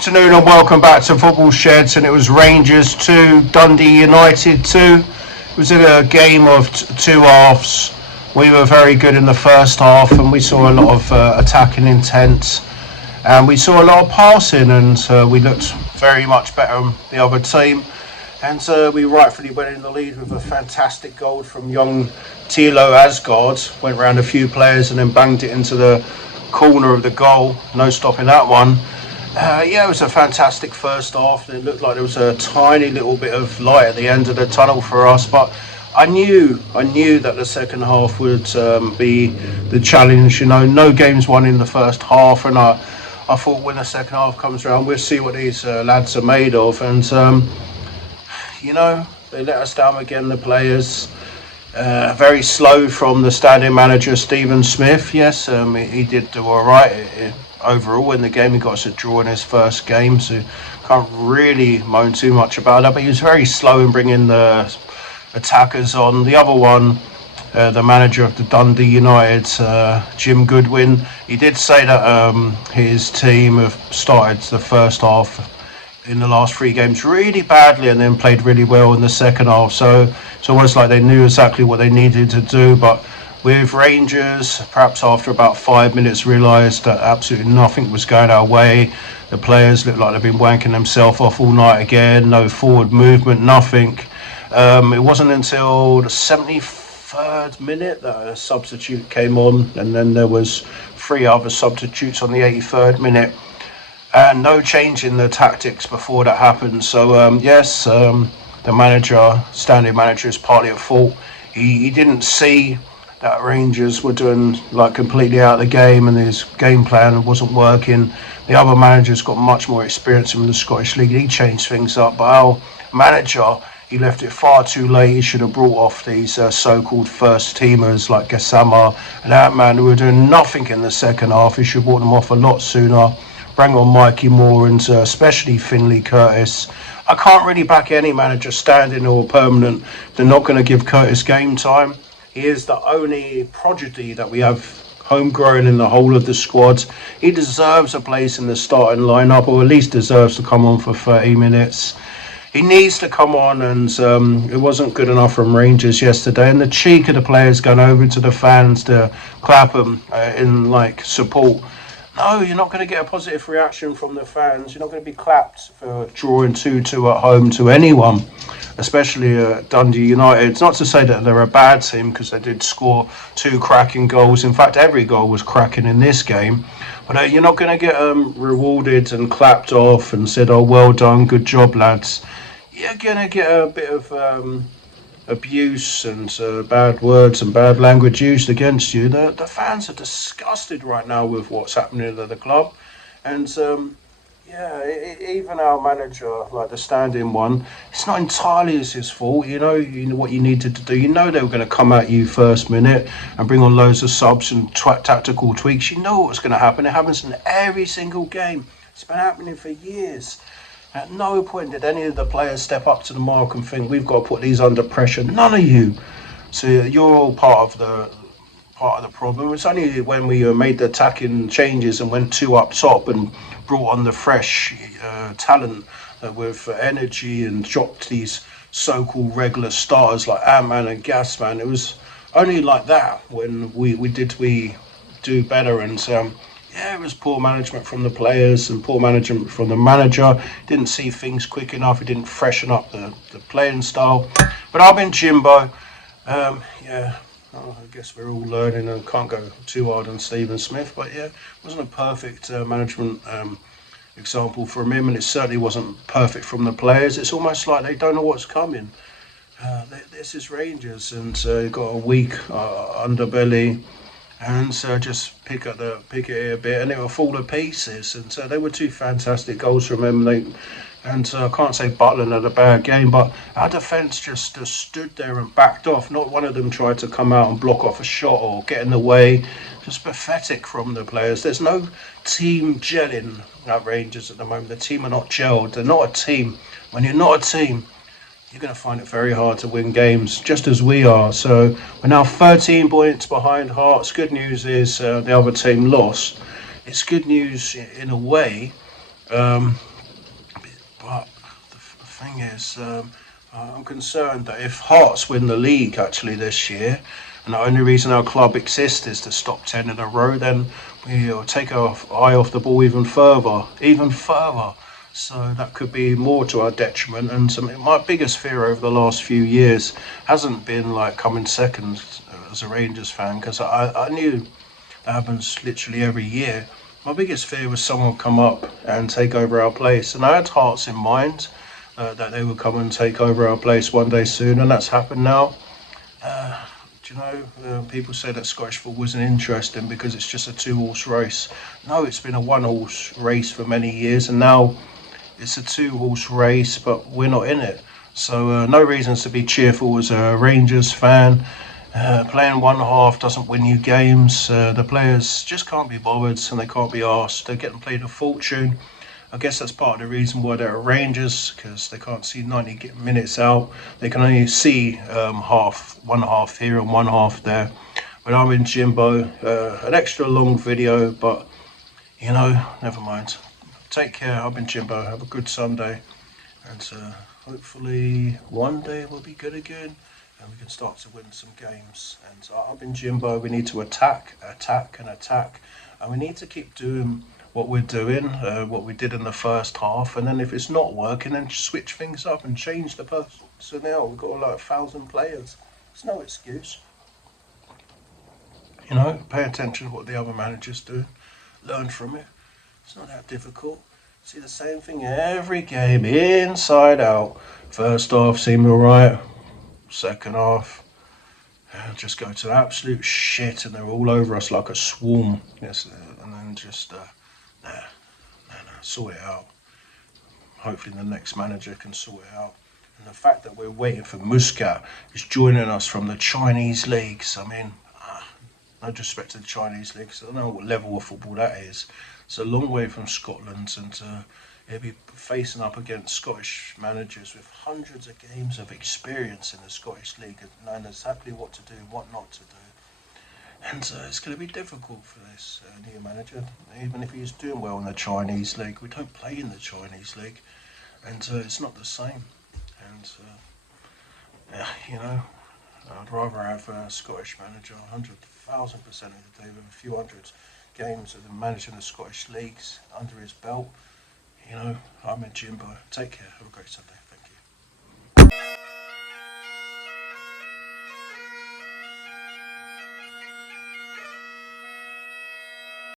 Afternoon and welcome back to Football Sheds, and it was Rangers 2, Dundee United 2. It was a game of two halves. We were very good in the first half and we saw a lot of attacking intent, and we saw a lot of passing, and we looked very much better than the other team, and we rightfully went in the lead with a fantastic goal from young Tilo Asgard. Went round a few players and then banged it into the corner of the goal. No stopping that one. It was a fantastic first half. It looked like there was a tiny little bit of light at the end of the tunnel for us, but I knew that the second half would be the challenge. No games won in the first half, and I thought when the second half comes around, we'll see what these lads are made of. And they let us down again, the players. Very slow from the standing manager, Stephen Smith. Yes, he did do all right. Overall in the game, he got us a draw in his first game, so can't really moan too much about that, but he was very slow in bringing the attackers on. The other one, the manager of the Dundee United, Jim Goodwin, he did say that his team have started the first half in the last three games really badly and then played really well in the second half, so it's almost like they knew exactly what they needed to do. But with Rangers, perhaps after about 5 minutes, realised that absolutely nothing was going our way. The players looked like they've been wanking themselves off all night again. No forward movement, nothing. It wasn't until the 73rd minute that a substitute came on, and then there was three other substitutes on the 83rd minute. And no change in the tactics before that happened. So, the standing manager, is partly at fault. He didn't see that Rangers were doing completely out of the game and his game plan wasn't working. The other manager's got much more experience in the Scottish League. He changed things up, but our manager, he left it far too late. He should have brought off these so-called first teamers like Gassama and Outman, who were doing nothing in the second half. He should have brought them off a lot sooner. Bring on Mikey Moore and especially Finlay Curtis. I can't really back any manager, standing or permanent. They're not going to give Curtis game time. He is the only prodigy that we have homegrown in the whole of the squad. He deserves a place in the starting lineup, or at least deserves to come on for 30 minutes. He needs to come on, and it wasn't good enough from Rangers yesterday. And the cheek of the players going over to the fans to clap them in support. No, you're not going to get a positive reaction from the fans. You're not going to be clapped for drawing 2-2 at home to anyone, especially Dundee United. It's not to say that they're a bad team, because they did score two cracking goals. In fact, every goal was cracking in this game. But you're not going to get rewarded and clapped off and said, "Oh, well done, good job, lads." You're going to get a bit of abuse and bad words and bad language used against you. The fans are disgusted right now with what's happening at the club, and even our manager, like the standing one, it's not entirely his fault. You know what you needed to do. They were going to come at you first minute and bring on loads of subs and tactical tweaks. You know what's going to happen. It happens in every single game. It's been happening for years. At no point did any of the players step up to the mark and think, we've got to put these under pressure. None of you. So you're all part of the problem. It's only when we made the attacking changes and went two up top and brought on the fresh talent with energy and dropped these so-called regular starters like Ant-Man and Gasman. It was only like that when we do better. And it was poor management from the players and poor management from the manager. Didn't see things quick enough. He didn't freshen up the playing style. But I've been Jimbo. I guess we're all learning and can't go too hard on Stephen Smith. But it wasn't a perfect management example from him, and it certainly wasn't perfect from the players. It's almost like they don't know what's coming. This is Rangers, and you've got a weak underbelly. And so just pick it here a bit, and it will fall to pieces. And so they were two fantastic goals from him. I can't say Butler had a bad game, but our defence just stood there and backed off. Not one of them tried to come out and block off a shot or get in the way. Just pathetic from the players. There's no team gelling at Rangers at the moment. The team are not gelled. They're not a team. When you're not a team, you're going to find it very hard to win games, just as we are. So we're now 13 points behind Hearts. Good news is the other team lost. It's good news in a way, thing is, I'm concerned that if Hearts win the league actually this year, and the only reason our club exists is to stop 10 in a row, then we'll take our eye off the ball even further, even further. So that could be more to our detriment. And my biggest fear over the last few years hasn't been like coming second as a Rangers fan, because I knew that happens literally every year. My biggest fear was someone would come up and take over our place, and I had Hearts in mind that they would come and take over our place one day soon, and that's happened now. Do you know, people say that Scottish football isn't interesting because it's just a two-horse race. No, it's been a one-horse race for many years, and now it's a two-horse race, but we're not in it. So no reasons to be cheerful as a Rangers fan. Playing one half doesn't win you games. The players just can't be bothered and they can't be asked. They're getting paid a fortune. I guess that's part of the reason why they're Rangers, because they can't see 90 minutes out. They can only see one half here and one half there. But I'm in Jimbo. An extra long video, but never mind. Take care. I've been Jimbo. Have a good Sunday. And hopefully one day we'll be good again and we can start to win some games. And I've been Jimbo. We need to attack, and attack. And we need to keep doing what we're doing, what we did in the first half. And then if it's not working, then switch things up and change the personnel. We've got like 1,000 players. There's no excuse. Pay attention to what the other managers do. Learn from it. It's not that difficult. See the same thing every game, inside out. First half seemed alright. Second half, just go to absolute shit, and they're all over us like a swarm. Yes, and then just sort it out. Hopefully, the next manager can sort it out. And the fact that we're waiting for Muscat is joining us from the Chinese leagues. I mean, no disrespect to the Chinese leagues. I don't know what level of football that is. It's a long way from Scotland, and he'll be facing up against Scottish managers with hundreds of games of experience in the Scottish League and knowing exactly what to do and what not to do. And it's going to be difficult for this new manager, even if he's doing well in the Chinese League. We don't play in the Chinese League, and it's not the same. And, I'd rather have a Scottish manager 100,000% of the day with a few hundred games of managing the Scottish leagues under his belt. I'm in Jimbo. Take care. Have a great Sunday.